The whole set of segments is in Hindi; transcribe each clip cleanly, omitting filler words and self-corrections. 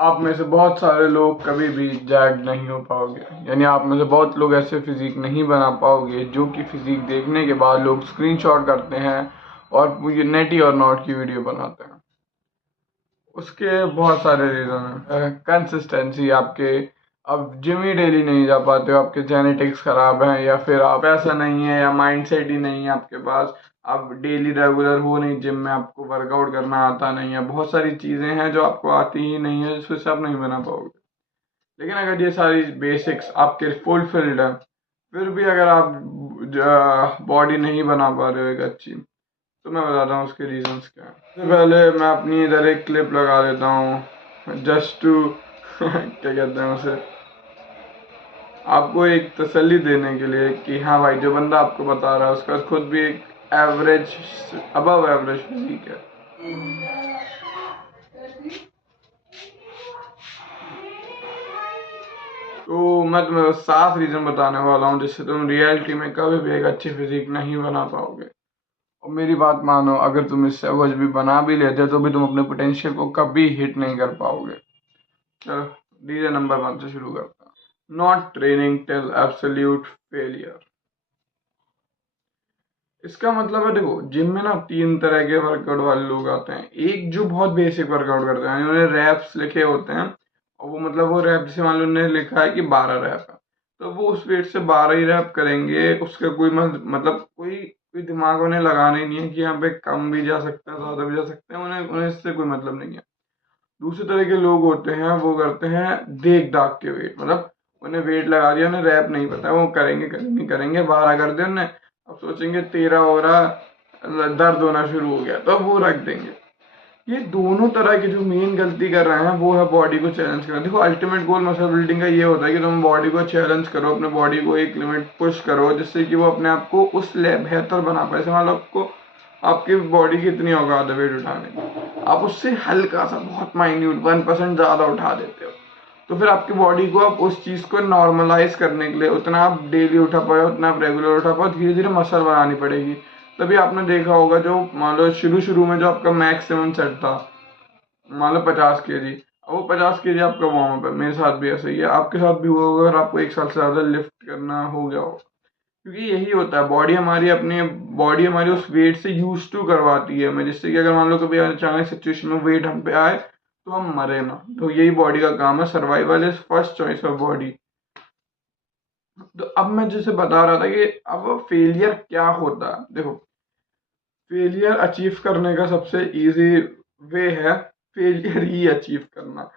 आप में से बहुत सारे लोग कभी भी जैक्ड नहीं हो पाओगे, यानी आप में से बहुत लोग ऐसे फिजिक नहीं बना पाओगे जो कि फिजिक देखने के बाद लोग स्क्रीनशॉट करते हैं और ये नेटी और नॉट की वीडियो बनाते हैं। उसके बहुत सारे रीजन हैं। कंसिस्टेंसी आपके, अब जिम ही डेली नहीं जा पाते हो, आपके जेनेटिक्स खराब हैं, या फिर आप ऐसा नहीं है, या माइंडसेट ही नहीं है आपके पास, आप डेली रेगुलर हो नहीं जिम में, आपको वर्कआउट करना आता नहीं है, बहुत सारी चीजें हैं जो आपको आती ही नहीं है जिस वजह से आप नहीं बना पाओगे। लेकिन अगर ये सारी बेसिक्स आपके फुलफिल्ड है, फिर भी अगर आप बॉडी नहीं बना पा रहे हो एक अच्छी, तो मैं बताता हूँ उसके रीजंस क्या हैं। सबसे पहले मैं अपनी इधर एक क्लिप लगा देता हूँ जस्ट टू क्या कहते हैं उसे, आपको एक तसल्ली देने के लिए कि हाँ भाई, जो बंदा आपको बता रहा है उसका खुद भी एक एवरेज, अबव एवरेज फिजिक है। तो मैं तुम्हें 7 रीजन बताने वाला हूँ जिससे तुम रियलिटी में कभी भी एक अच्छी फिजिक नहीं बना पाओगे। और मेरी बात मानो, अगर तुम इससे कुछ भी बना भी लेते तो भी तुम अपने पोटेंशियल को कभी हिट नहीं कर पाओगे। चलो, रीजन नंबर 1 से शुरू करता हूँ। Not training till absolute failure. इसका मतलब है, देखो जिम में ना 3 तरह के वर्कआउट वाले लोग आते हैं। एक जो बहुत बेसिक वर्कआउट करते हैं, उन्होंने रैप्स लिखे होते हैं, और वो मतलब वो रैप, जैसे मान लो उन्होंने लिखा है कि 12 रैप है, तो वो उस वेट से 12 ही रैप करेंगे। उसका कोई मतलब कोई दिमाग उन्हें लगाना ही नहीं है कि यहाँ पे कम भी जा सकते हैं, ज्यादा भी जा सकते हैं, उन्हें उन्हें इससे कोई मतलब नहीं है। दूसरे तरह के लोग होते हैं, वो करते हैं देख दाग के वेट, मतलब उन्हें वेट लगा दिया, उन्हें रैप नहीं पता, वो करेंगे करेंगे करेंगे, 12 कर दिया उन्हें, अब सोचेंगे 13 हो रहा, दर्द होना शुरू हो गया, तो अब वो रख देंगे। ये दोनों तरह की जो मेन गलती कर रहे हैं वो है बॉडी को चैलेंज करना। देखो अल्टीमेट गोल मसल बिल्डिंग का ये होता है कि तुम बॉडी को चैलेंज करो, अपने बॉडी को एक लिमिट पुश करो, जिससे कि वो अपने आप को उस बेहतर बना पाए। जैसे मान लो आपको, आपकी बॉडी की इतनी औकात है वेट उठाने की, आप उससे हल्का सा, बहुत माइन्यूट 1% ज्यादा उठा देते हो, तो फिर आपकी बॉडी को आप उस चीज को नॉर्मलाइज करने के लिए, उतना आप डेली उठा पाए, उतना आप रेगुलर उठा पाए, धीरे धीरे मसल बनानी पड़ेगी। तभी आपने देखा होगा, जो मान लो शुरू शुरू में जो आपका मैक्सिमम सेट था, मान लो 50 kg, अब वो 50 kg आपका वार्म अप है। मेरे साथ भी ऐसा ही है, आपके साथ भी हुआ होगा, अगर आपको 1 साल से ज्यादा लिफ्ट करना हो गया हो। क्योंकि यही होता है, बॉडी हमारी उस वेट से यूज टू करवाती है हमें, जिससे कि अगर मान लो कभी अचानक सिचुएशन में वेट हम पे आए तो हम मरे ना। तो यही बॉडी का काम है, survival is first choice of body. तो अब मैं जैसे बता रहा था कि अब फेलियर क्या होता है। देखो, फेलियर अचीव करने का सबसे इजी वे है फेलियर ही अचीव करना।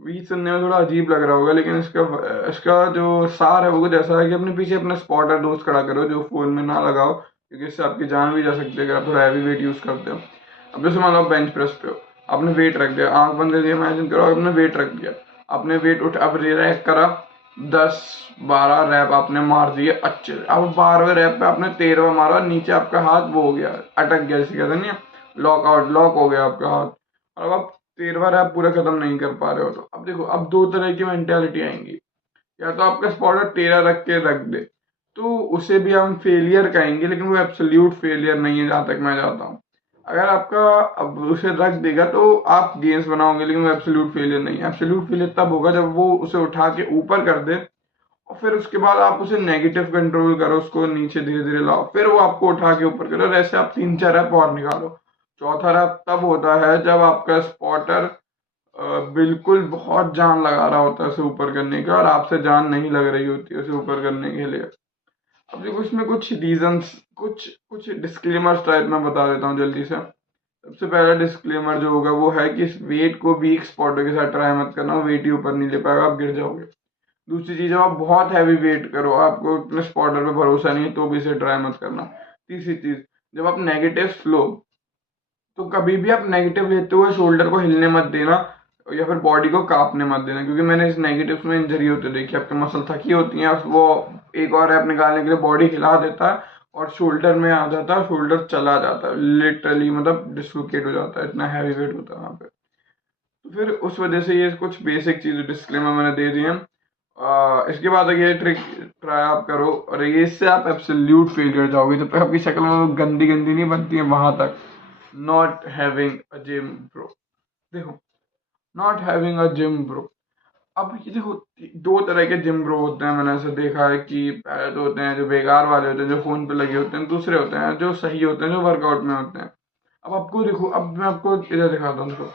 भी सुनने में थोड़ा अजीब लग रहा होगा, लेकिन इसका इसका जो सार है वो कुछ ऐसा है कि अपने पीछे अपना स्पॉटर दोस्त खड़ा करो जो फोन में ना लगाओ, क्योंकि इससे आपकी जान भी जा सकती है अगर आप थोड़ा हैवी वेट यूज करते हो। अब जैसे मान लो बेंच प्रेस पे हो, आपने वेट रख दिया, आंख बंद करके इमेजिन करो आपने वेट रख दिया, आपने वेट उठा, अब रैक करा, 10-12 रैप आपने मार दिए अच्छे, अब 12वें रैप पे आपने 13वां मारा, नीचे आपका हाथ वो हो गया, अटक गया, जैसे कहते नहीं, लॉक हो गया आपका हाथ, और अब आप 13वां रैप पूरा खत्म नहीं कर पा रहे हो। तो अब देखो, अब 2 तरह की मेंटेलिटी आएंगी। या तो आपका स्पॉटर 13 रख के रख दे, तो उसे भी हम फेलियर कहेंगे, लेकिन वो एब्सोल्यूट फेलियर नहीं है जहां तक मैं जाता हूँ। अगर आपका अब उसे रख देगा तो आप गेम्स बनाओगे, लेकिन वो एब्सोल्यूट फेलियर नहीं है। एब्सोल्यूट फेलियर तब होगा जब वो उसे उठा के ऊपर कर दे, और फिर उसके बाद आप उसे नेगेटिव कंट्रोल करो, उसको नीचे धीरे धीरे लाओ, फिर वो आपको उठा के ऊपर करो, और ऐसे आप 3-4 रैप और निकालो। चौथा रैप तब होता है जब आपका स्पॉटर बिल्कुल बहुत जान लगा रहा होता है उसे ऊपर करने का, और आपसे जान नहीं लग रही होती है उसे ऊपर करने के लिए। अब देखो, इसमें कुछ रीजंस, कुछ कुछ डिस्क्लेमर्स टाइप में बता देता हूँ जल्दी से। सबसे पहला डिस्क्लेमर जो होगा वो है कि इस वेट को वीक स्पॉटर के साथ ट्राई मत करना, वेट ही ऊपर नहीं ले पाएगा, आप गिर जाओगे। दूसरी चीज, जब आप बहुत हैवी वेट करो, आपको अपने स्पॉटर पे भरोसा नहीं है, तो भी इसे ट्राई मत करना। तीसरी चीज, जब आप नेगेटिव फ्लो, तो कभी भी आप नेगेटिव लेते हुए शोल्डर को हिलने मत देना, या फिर बॉडी को कांपने मत देना, क्योंकि मैंने इस नेगेटिव में इंजरी होते देखी, आपके मसल थकी होती हैं, वो एक और रैप निकालने के लिए बॉडी हिला देता है और शोल्डर में आ जाता है, शोल्डर चला जाता है लिटरली, मतलब डिसलोकेट हो जाता है, इतना हैवी वेट होता है वहां पे। तो फिर उस वजह से ये कुछ बेसिक चीज डिस्क्लेमर मैंने दे दी है। इसके बाद अगर ये ट्रिक ट्राई आप करो, और ये इससे आप एब्सोल्यूट फेलियर जाओगे, जब तक आपकी शक्ल में गंदी गंदी नहीं बनती है वहां तक। Not having a gym bro. देखो, not having a gym bro. अब ये देखो, दो तरह के जिम ब्रो होते हैं, मैंने ऐसा देखा है कि पहले तो होते हैं जो बेकार वाले होते हैं जो फोन पे लगे होते हैं, दूसरे होते हैं जो सही होते हैं जो वर्कआउट में होते हैं। अब आपको देखो, अब मैं आपको इधर दिखाता हूँ देखो।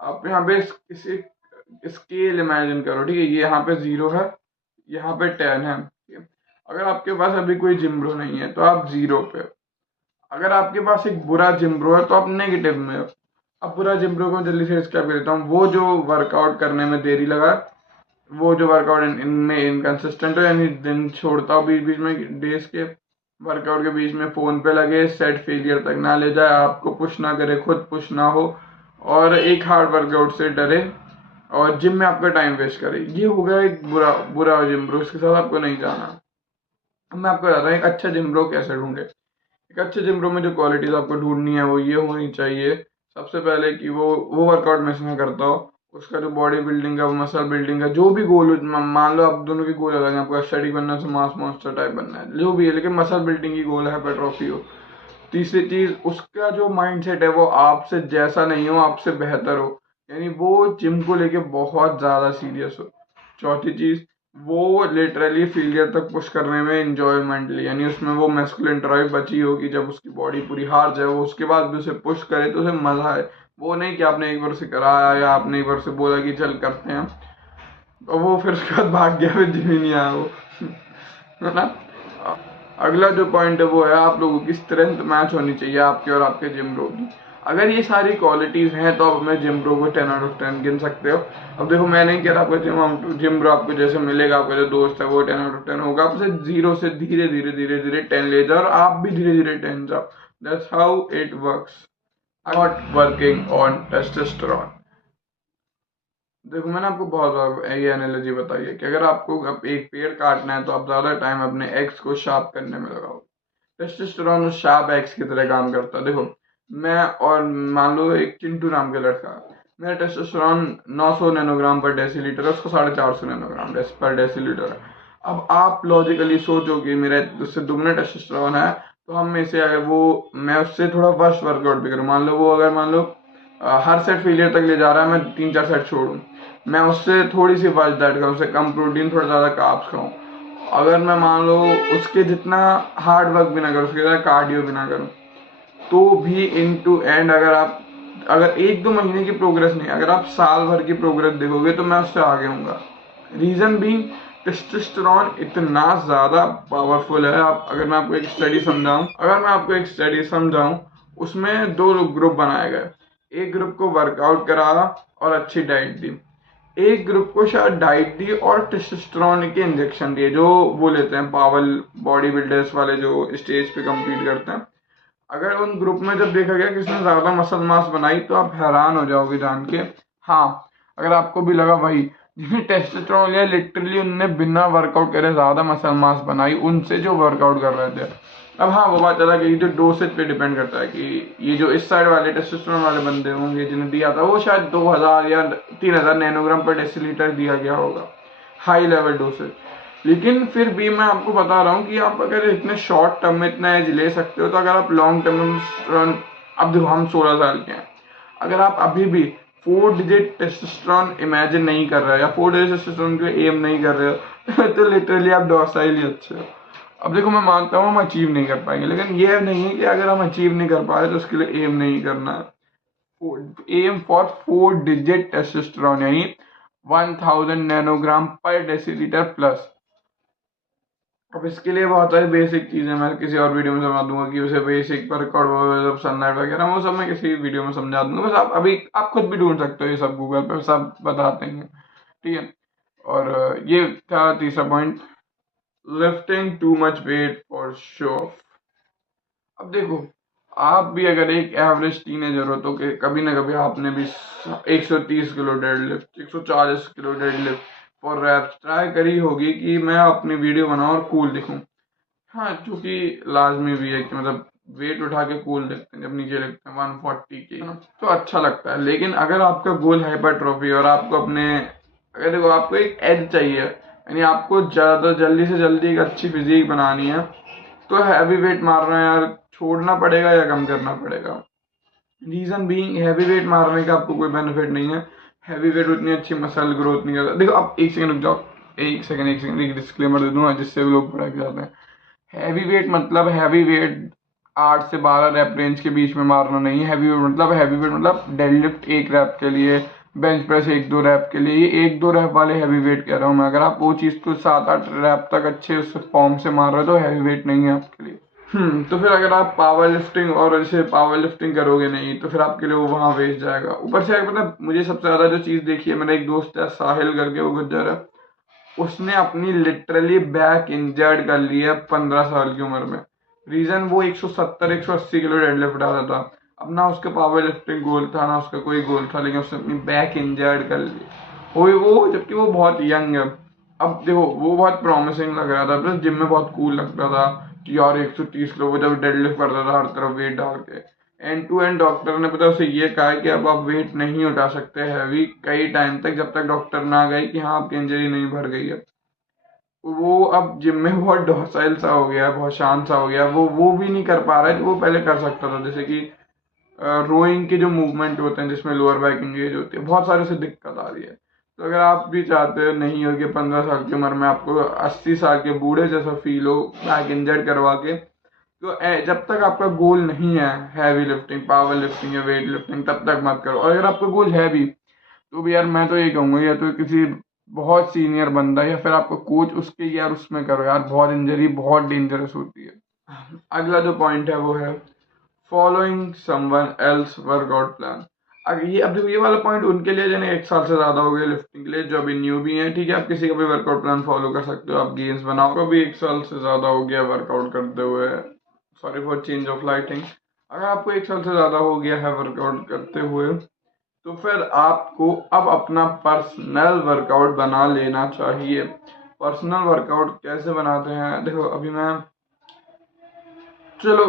आप यहाँ पे इसे स्केल इमेजिन करो, ठीक है, ये यहाँ पे 0 है, यहाँ पे 10 है, ठीक है? अगर आपके पास अभी कोई जिम ब्रो नहीं है तो आप 0 पे हो। अगर आपके पास एक बुरा जिम ब्रो है तो आप नेगेटिव में हो। अब बुरा जिम ब्रो को मैं जल्दी से डिस्क्राइब कर देता हूँ। वो जो वर्कआउट करने में देरी लगा, वो जो वर्कआउट इनमें इनकंसिस्टेंट हो, यानी दिन छोड़ता हो बीच बीच में, डेज के वर्कआउट के बीच में फोन पे लगे, सेट फेलियर तक ना ले जाए, आपको पुश ना करे, खुद पुश ना हो, और एक हार्ड वर्कआउट से डरे, और जिम में आपका टाइम वेस्ट करे। ये हो गया एक बुरा बुरा जिम ब्रो, इसके साथ आपको नहीं जाना। अब मैं आपको बताता हूँ एक अच्छा जिम ब्रो कैसे ढूंढे। एक अच्छे जिम ब्रो में जो क्वालिटीज आपको ढूंढनी है वो ये होनी चाहिए। सबसे पहले कि वो वर्कआउट में से करता हो, उसका जो बॉडी बिल्डिंग का, मसल बिल्डिंग का जो भी गोल हो, मान लो आप दोनों की गोल अलग है, आपको एस्थेटिक बनना है, मास मॉन्स्टर टाइप बनना है, जो भी है, लेकिन मसल बिल्डिंग की गोल है, हाइपरट्रॉफी हो। तीसरी चीज, उसका जो माइंडसेट है वो आपसे जैसा नहीं हो, आपसे बेहतर हो, यानी वो जिम को लेके बहुत ज्यादा सीरियस हो। चौथी चीज, वो लिटरली फेलियर तक पुश करने में इंजॉयमेंट ले, यानी उसमें वो मैस्कुलिन ड्राइव बची हो कि जब उसकी बॉडी पूरी हार जाए वो उसके बाद भी उसे पुश करे तो उसे मजा आए। वो नहीं कि आपने एक बार से कराया या आपने एक बार से बोला कि चल करते हैं, और वो फिर उसके बाद भाग गया, फिर जिम ही नहीं आया वो। है ना? अगला जो पॉइंट है वो है आप लोगों की स्ट्रेंथ मैच होनी चाहिए आपके और आपके जिम ब्रो की। अगर ये सारी क्वालिटीज हैं तो आप अपने जिम ब्रो को 10 out of 10 गिन सकते हो। अब देखो, मैं नहीं कह रहा आपका जिम ब्रो आपको जैसे मिलेगा, आपका जो दोस्त है वो 10 out of 10 होगा, आप उसे 0 से धीरे धीरे धीरे धीरे 10 ले जाओ, और आप भी धीरे धीरे 10 जाओ। That's how it works. Not working on testosterone. देखो, मैंने आपको बहुत बार ये एनालॉजी बताई है कि अगर आपको अब एक पेड़ काटना है तो आप ज्यादा टाइम अपने एक्स को शार्प करने में लगाओ। टेस्टोस्टेरोन उस शार्प एक्स की तरह काम करता है। देखो, मैं और मान लो एक चिंटू नाम का लड़का, मेरा टेस्टोस्टेरोन 900 नैनोग्राम पर डेसीलीटर है, उसको 450 नैनोग्राम पर डेसीलीटर है। अब आप लॉजिकली सोचो कि मेरा उससे दुगना टेस्टोस्टेरोन है, तो हम में से अगर वो, मैं उससे थोड़ा वर्स्ट वर्कआउट भी करूँ, मान लो वो अगर मान लो हर सेट फेलियर तक ले जा रहा है, मैं 3-4 सेट छोड़ूं, मैं उससे थोड़ी सी वर्स्ट डाइट खाऊं, उससे कम प्रोटीन, थोड़ा ज़्यादा कार्ब्स खाऊं, अगर मैं मान लो उसके जितना हार्ड वर्क भी ना करूँ, उसके जितना कार्डियो भी ना करूँ, तो भी इन टू एंड अगर 1-2 महीने की प्रोग्रेस नहीं, अगर आप साल भर की प्रोग्रेस देखोगे तो मैं उससे आगे हूँगा। रीजन बीइंग, टेस्टोस्टेरोन इतना ज्यादा पावरफुल है। आप, अगर मैं आपको एक स्टडी समझाऊं, उसमें 2 ग्रुप बनाए गए। एक ग्रुप को वर्कआउट कराया और अच्छी डाइट दी, एक ग्रुप को शायद डाइट दी और टेस्टोस्टेरोन के इंजेक्शन दिए, जो वो लेते हैं पावर बॉडी बिल्डर्स वाले जो स्टेज पे कम्पीट करते हैं। अगर उन ग्रुप में जब देखा गया किसने ज्यादा मसल मास बनाई, तो आप हैरान हो जाओगे जान के। हाँ, अगर आपको भी लगा भाई जिन्हें टेस्टोस्टेरोन लिया, लिटरली उनने बिना वर्कआउट करे ज्यादा मसल मास बनाई उनसे जो वर्कआउट कर रहे थे। अब हाँ, वो बात अलग है, ये जो डोसेज पे डिपेंड करता है कि ये जो इस साइड वाले टेस्टोस्टेरोन वाले बंदे होंगे जिन्हें दिया था, वो शायद 2000 या 3000 नैनोग्राम पर डेसीलीटर दिया गया होगा, हाई लेवल डोसेज। लेकिन फिर भी मैं आपको बता रहा हूँ कि आप अगर इतने शॉर्ट टर्म में इतना एज ले सकते हो, तो अगर आप लॉन्ग टर्म में, अब देखो हम 16 साल के हैं, अगर आप अभी भी 4 डिजिट टेस्टोस्टेरोन इमेजिन नहीं कर रहे हो या 4 डिजिट टेस्टोस्टेरोन को एम नहीं कर रहे हो तो लिटरली आप डॉक्साइल ही अच्छे हो। अब देखो, मैं मानता हूँ हम अचीव नहीं कर पाएंगे, लेकिन ये नहीं है कि अगर हम अचीव नहीं कर पा रहे तो उसके लिए एम नहीं करना है। एम फॉर 4 डिजिट टेस्टोस्टेरोन, यानी 1000 नैनोग्राम पर डेसीलीटर प्लस। अब इसके लिए बहुत सारी बेसिक चीजें मैं किसी और वीडियो में समझा दूंगा कि उसे बेसिक पर सब सनलाइट वगैरह, वो सब मैं किसी वीडियो में समझा दूंगा। बस आप अभी आप खुद भी ढूंढ सकते हो, ये सब गूगल पर सब बताते हैं, ठीक है। और ये था तीसरा point, lifting too much weight for show off. अब देखो, आप भी अगर एक एवरेज टीनेजर हो तो कभी ना कभी आपने भी 130 kilo deadlift, 140 kilo deadlift for reps try करी होगी कि मैं अपनी वीडियो बनाऊं और कूल दिखूं। हाँ, क्योंकि लाजमी भी है कि मतलब वेट उठा के कूल दिखते हैं, जब नीचे लिखते हैं 140 के, तो अच्छा लगता है। लेकिन अगर आपका गोल हाइपरट्रॉफी और आपको अपने, अगर देखो आपको एक एज चाहिए, यानी आपको ज्यादा जल्दी से जल्दी एक अच्छी फिजिक बनानी है, तो हैवी वेट मारना यार छोड़ना पड़ेगा या कम करना पड़ेगा। रीजन बीइंग, हैवी वेट मारने का आपको कोई बेनिफिट नहीं है, हैवी वेट उतनी अच्छी मसल ग्रोथ नहीं करता। देखो अब एक सेकंड रुक जाओ, एक सेकंड एक डिस्क्लेमर दे दूंगा जिससे भी लोग भड़क जाते हैं। हैवी वेट मतलब हैवी वेट 8 से 12 रैप रेंज के बीच में मारना नहीं है। हैवी वेट मतलब डेडलिफ्ट 1 रैप के लिए, बेंच प्रेस 1-2 रैप के लिए, ये 1-2 रैप वाले हैवी वेट कह रहा हूँ मैं। अगर आप वो चीज़ को 7-8 रैप तक अच्छे उस फॉर्म से मार रहे हो तो हैवी वेट नहीं है आपके लिए। तो फिर अगर आप पावर लिफ्टिंग और ऐसे पावर लिफ्टिंग करोगे नहीं तो फिर आपके लिए वो वहाँ वेस्ट जाएगा। ऊपर से मतलब मुझे सबसे ज्यादा जो चीज देखी है, मेरा एक दोस्त है साहिल करके, वो गुज्जर है, उसने अपनी लिटरली बैक इंजर्ड कर ली है 15 साल की उम्र में। रीजन वो 170-180 किलो डेडलिफ्ट उठा रहा था। अब ना उसका पावर लिफ्टिंग गोल था ना उसका कोई गोल था, लेकिन उसने अपनी बैक इंजर्ड कर ली। वो जबकि वो बहुत यंग है। अब देखो वो बहुत प्रॉमिसिंग लग रहा था, प्लस जिम में बहुत कूल लगता था कि यार 130 किलो वो जब डेडलिफ्ट करता था हर तरफ वेट डाल के। एंड टू एंड डॉक्टर ने पता उसे ये कहा कि अब आप वेट नहीं उठा सकते हैवी कई टाइम तक, जब तक डॉक्टर ना गए कि हाँ आपकी इंजरी नहीं भर गई है। वो अब जिम में बहुत डॉसाइल सा हो गया, बहुत शांत सा हो गया। वो भी नहीं कर पा रहा है जो वो पहले कर सकता था। जैसे कि रोइंग के जो मूवमेंट होते हैं जिसमें लोअर बैक इंगेज होती है, बहुत सारे से दिक्कत आ रही है। तो अगर आप भी चाहते हो नहीं हो कि 15 साल की उम्र में आपको 80 साल के बूढ़े जैसा फील हो बैक इंजर्ड करवा के, तो जब तक आपका गोल नहीं है हैवी लिफ्टिंग, पावर लिफ्टिंग या वेट लिफ्टिंग, तब तक मत करो। और अगर आपका गोल है भी तो भी यार मैं तो ये कहूंगा या तो किसी बहुत सीनियर बंदा या फिर आपका कोच उसके यार उसमें करो यार, बहुत इंजरी बहुत डेंजरस होती है। अगला जो पॉइंट है वो है following someone else workout plan. अगर ये अब देखो ये वाला पॉइंट उनके लिए जिन्हें 1 साल से ज्यादा हो गया लिफ्टिंग के लिए, जो अभी न्यू भी है, ठीक है, आप किसी का भी वर्कआउट प्लान फॉलो कर सकते हो, आप गेम्स बनाओ। को भी 1 साल से ज्यादा हो गया वर्कआउट करते हुए, sorry for change of lighting, अगर आपको 1 साल से ज्यादा हो गया है वर्कआउट करते हुए तो फिर आपको अब अपना पर्सनल वर्कआउट बना लेना चाहिए। पर्सनल वर्कआउट कैसे बनाते हैं, देखो चलो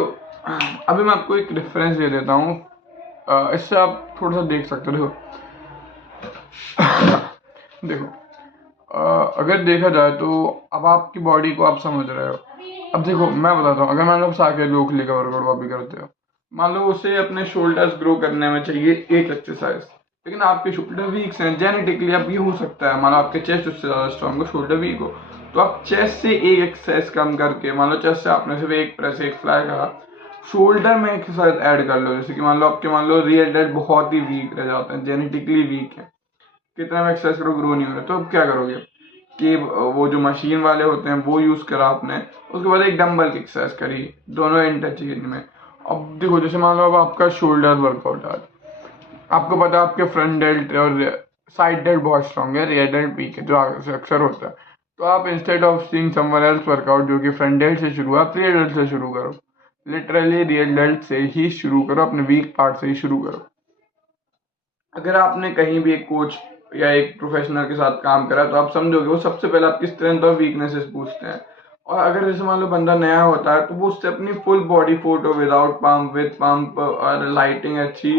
अभी मैं आपको एक रेफरेंस दे देता हूँ, इससे आप थोड़ा सा देख सकते हो। देखो देखो अगर देखा जाए तो अब आपकी बॉडी को आप समझ रहे हो। अब देखो मैं बताता हूँ, अगर मान लो साकेत गोखले का वर्कआउट आप भी करते हो, मान लो उसे अपने शोल्डर्स ग्रो करने में चाहिए एक एक्सरसाइज, लेकिन आपके शोल्डर वीक हैं जेनेटिकली। अब ये हो सकता है मान लो आपके चेस्ट उससे ज्यादा स्ट्रॉन्ग हो, शोल्डर वीक हो, तो आप चेस्ट से एक एक्सरसाइज कम करके, मान लो चेस्ट से आपने सिर्फ एक प्रेस एक फ्लाई करा, शोल्डर में एक्सरसाइज ऐड कर लो। जैसे कि मान लो रियल डेड बहुत ही वीक रह जाते हैं, जेनेटिकली वीक है, कितना भी एक्सरसाइज करो ग्रो नहीं हो रहा, तो अब क्या करोगे कि वो जो मशीन वाले होते हैं वो यूज करा आपने, उसके बाद एक डंबल की एक्सरसाइज करी, दोनों इंटरचेंज में। अब देखो जैसे मान लो अब आपका शोल्डर वर्कआउट है, आपको पता है आपके फ्रंट डेल्ट और साइड डेल्ट बहुत स्ट्रॉन्ग है, रियर डेल्ट वीक है जो अक्सर होता है। तो आप instead of seeing someone else workout जो कि फ्रंट डेल्ट से शुरू, आप रियर डेल्ट से शुरू करो। लिटरली रियर डेल्ट से ही शुरू करो, अपने वीक पार्ट से ही शुरू करो। अगर आपने कहीं भी एक कोच या एक प्रोफेशनल के साथ काम करा तो आप समझोगे वो सबसे पहले आपकी स्ट्रेंथ और वीकनेसेस पूछते हैं। और अगर जैसे मान लो बंदा नया होता है तो वो उससे अपनी full body photo without pump, with pump, और लाइटिंग अच्छी,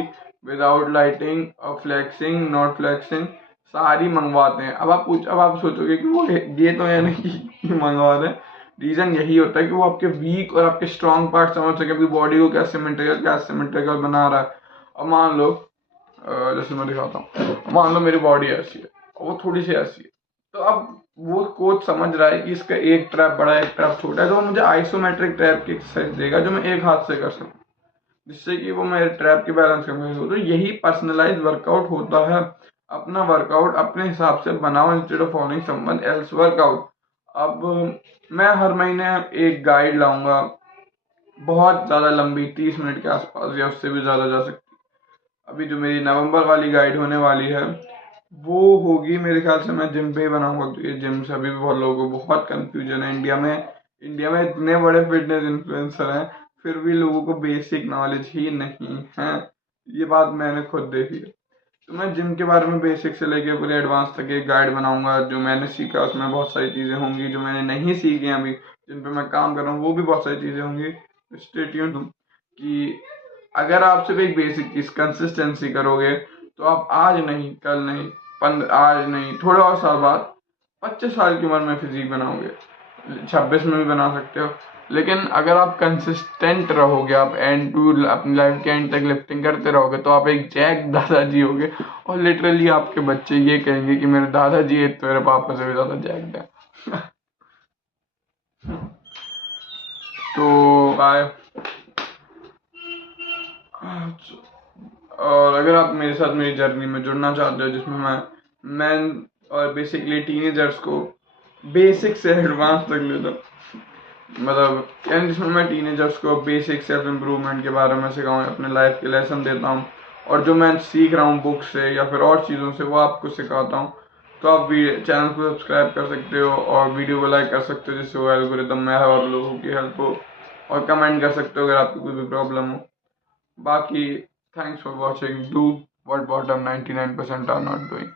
without lighting, flexing, not flexing, सारी मंगवाते हैं। अब आप सोचोगे कि वो ये तो है नहीं कि मंगवा रहे हैं। रीजन यही होता है कि वो आपके वीक और आपके स्ट्रॉन्ग पार्ट समझ सके, अपनी बॉडी को क्या सिमेट्रिकल बना रहा है। और मान लो जैसे मैं दिखाता हूँ, मान लो मेरी बॉडी ऐसी है और वो थोड़ी सी ऐसी है, तो अब वो कोच समझ रहा है कि इसका एक ट्रैप बड़ा है एक ट्रैप छोटा है, तो वो मुझे आइसोमेट्रिक ट्रैप की एक्सरसाइज देगा जो मैं एक हाथ से कर सकूँ, जिससे कि वो मेरे ट्रैप की बैलेंस कम हो। तो यही पर्सनलाइज वर्कआउट होता है। अपना वर्कआउट अपने हिसाब से बनाओ instead of following someone else workout. अब मैं हर महीने एक गाइड लाऊंगा, बहुत ज़्यादा लंबी, 30 मिनट के आसपास या उससे भी ज़्यादा जा सकती। अभी जो मेरी नवंबर वाली गाइड होने वाली है वो होगी मेरे ख्याल से, मैं जिम पे ही बनाऊंगा, क्योंकि जिम से अभी भी बहुत लोगों को बहुत कंफ्यूजन है। इंडिया में इतने बड़े फिटनेस इन्फ्लुएंसर हैं फिर भी लोगों को बेसिक नॉलेज ही नहीं है, ये बात मैंने खुद देखी है। तो मैं जिम के बारे में बेसिक से लेके पूरे एडवांस तक एक गाइड बनाऊंगा। जो मैंने सीखा उसमें बहुत सारी चीज़ें होंगी, जो मैंने नहीं सीखी अभी जिन पे मैं काम कर रहा हूँ वो भी बहुत सारी चीज़ें होंगी। स्टे ट्यून्ड कि अगर आप सिर्फ एक बेसिक चीज कंसिस्टेंसी करोगे तो आप आज नहीं कल नहीं, आज नहीं थोड़े और साल बाद 25 साल की उम्र में फिजिक बनाओगे, 26 में भी बना सकते हो, लेकिन अगर आप कंसिस्टेंट रहोगे, आप एंड टू अपनी लाइफ के एंड तक लिफ्टिंग करते रहोगे, तो आप एक जैक दादाजी होगे और लिटरली आपके बच्चे ये कहेंगे कि मेरे दादाजी है तो मेरे पापा से भी ज्यादा जैक है। तो बाय। और अगर आप मेरे साथ मेरी जर्नी में जुड़ना चाहते हो, जिसमें मैं और बेसिकली टीनेजर्स को बेसिक से एडवांस तक लेता हूँ, मतलब यानी जिसमें मैं टीनेजर्स को बेसिक सेल्फ इम्प्रूवमेंट के बारे में सिखाऊँ, अपने लाइफ के लेसन देता हूँ, और जो मैं सीख रहा हूँ बुक से या फिर और चीज़ों से वो आपको सिखाता हूँ, तो आप चैनल को सब्सक्राइब कर सकते हो और वीडियो को लाइक कर सकते हो, जिससे वो एल्गोरिदम में है और लोगों की हेल्प हो, और कमेंट कर सकते हो अगर आपको कोई भी प्रॉब्लम हो। बाकी thanks for watching, do what bottom 99% are not doing.